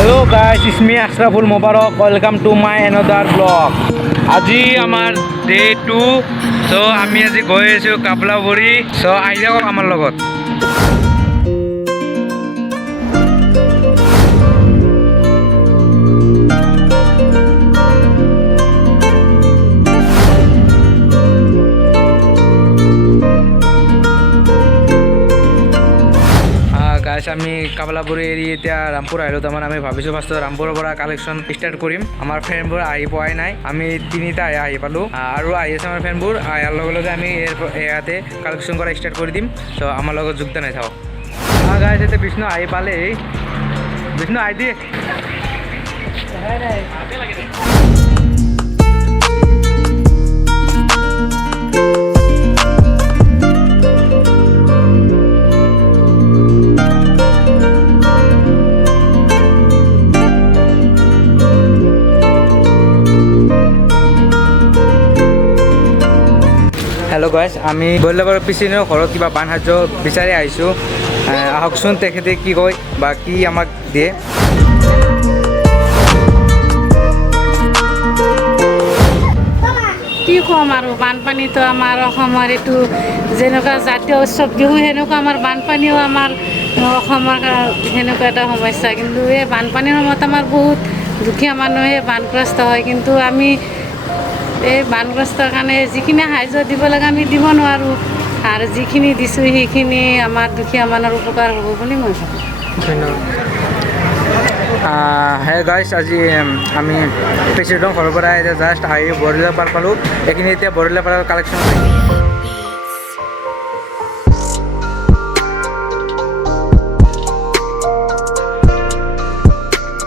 Hello guys, it's me Ashraful Mubarak. Welcome to my another vlog. আজি আমাৰ day 2 so আমি আজি গৈ আছো কাপলাবুৰী সো আহি যাওক আমাৰ লগত আমি কাপলাবুৰী এৰি এতিয়া ৰামপুৰ আহিলোঁ তাৰমানে আমি ভাবিছোঁ ফাৰ্ষ্টত ৰামপুৰৰ পৰা কালেকশ্যন ষ্টাৰ্ট কৰিম আমাৰ ফ্ৰেণ্ডবোৰ আহি পোৱাই নাই আমি তিনিটা আহি পালোঁ আৰু আহি আছে আমাৰ ফ্ৰেণ্ডবোৰ ইয়াৰ লগে লগে আমি ইয়াতে কালেকশ্যন কৰা ষ্টাৰ্ট কৰি দিম ত' আমাৰ লগত যোগদান হৈ থাকক গাইছ এতিয়া বিষ্ণু আহি পালেই বিষ্ণু আহি দিয়ে হেল্ল' গাইছ আমি বৈলাবৰ পিছনৰ ঘৰত কিবা বান সাহায্য বিচাৰি আহিছোঁ আহকচোন তেখেতে কি কয় বা কি আমাক দিয়ে কি ক'ম আৰু বানপানীটো আমাৰ অসমৰ এইটো যেনেকুৱা জাতীয় উৎসৱ বিহু সেনেকুৱা আমাৰ বানপানীও আমাৰ অসমৰ সেনেকুৱা এটা সমস্যা কিন্তু এই বানপানীৰ সময়ত আমাৰ বহুত দুখীয়া মানুহে বানগ্ৰস্ত হয় কিন্তু আমি এই বানগ্ৰস্তৰ কাৰণে যিখিনি সাহায্য দিব লাগে আমি দিব নোৱাৰোঁ আৰু যিখিনি দিছোঁ সেইখিনি আমাৰ দুখীয়া মানুহৰ উপকাৰ হ'ব বুলি মই ভাবোঁ ধন্যবাদ হে গাইছ আজি আমি প্ৰেচিডেণ্টৰ ঘৰৰ পৰা এতিয়া জাষ্ট আহি বৰলীয়া পাৰ পালোঁ এইখিনি এতিয়া বৰলীয়া পাৰৰ কালেকশ্যন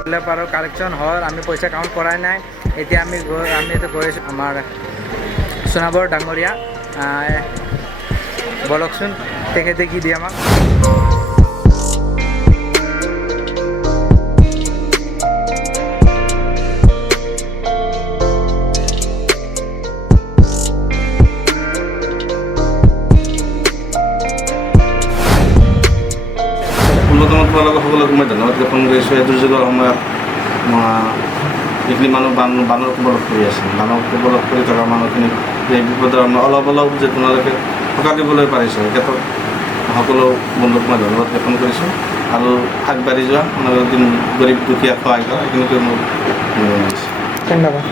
বৰলীয়া পাৰৰ কালেকশ্যন হ'ল আমি পইচা কাউণ্ট কৰাই নাই এতিয়া আমি এতিয়া গৈ আছোঁ আমাৰ সোণাবৰ ডাঙৰীয়া বলকচোন তেখেতে কি দিয়ে আমাক তোমালোকক সকলোকে মই ধন্যবাদ জ্ঞাপন কৰিছোঁ এই দুৰ্যোগৰ সময়ত যিখিনি মানুহ বানৰ উপলব্ধ কৰি আছে বানৰ উপলব্ধ কৰি থকা মানুহখিনিক এই বিপদৰ অলপ যে তোমালোকে সকাহ দিবলৈ পাৰিছে এই ক্ষেত্ৰত সকলো বন্ধুক মই ধন্যবাদ জ্ঞাপন কৰিছোঁ আৰু আগবাঢ়ি যোৱা দিন গৰীব দুখীয়া সহায় কৰা এইখিনিকে মই ধন্যবাদ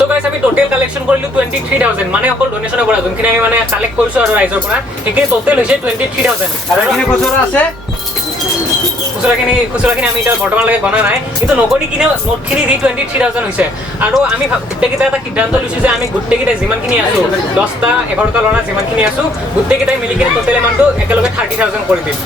So guys, আমি টোটাল কালেকশন কৰিলো 23000 মানে অকল ডোনেশনৰ পৰা যোনখিনি আমি মানে কালেক্ট কৰিছো আৰু ৰাইজৰ পৰা সেইখিনি টোটাল হৈছে 23000 আৰু এখিনি খুচৰা আছে খুচৰাখিনি আমি এতিয়া বৰ্তমানলৈকে গণা নাই কিন্তু নগনি কিনে নোটখিনি দি 23000 হৈছে আৰু আমি গোটেইকেইটা এটা সিদ্ধান্ত লৈছোঁ যে আমি গোটেইকেইটা যিমানখিনি আছোঁ 10টা 11টা ল'ৰা যিমানখিনি আছোঁ গোটেইকেইটাই মিলি কিনে টোটেল এমাউণ্টটো একেলগে 30000 কৰি দিম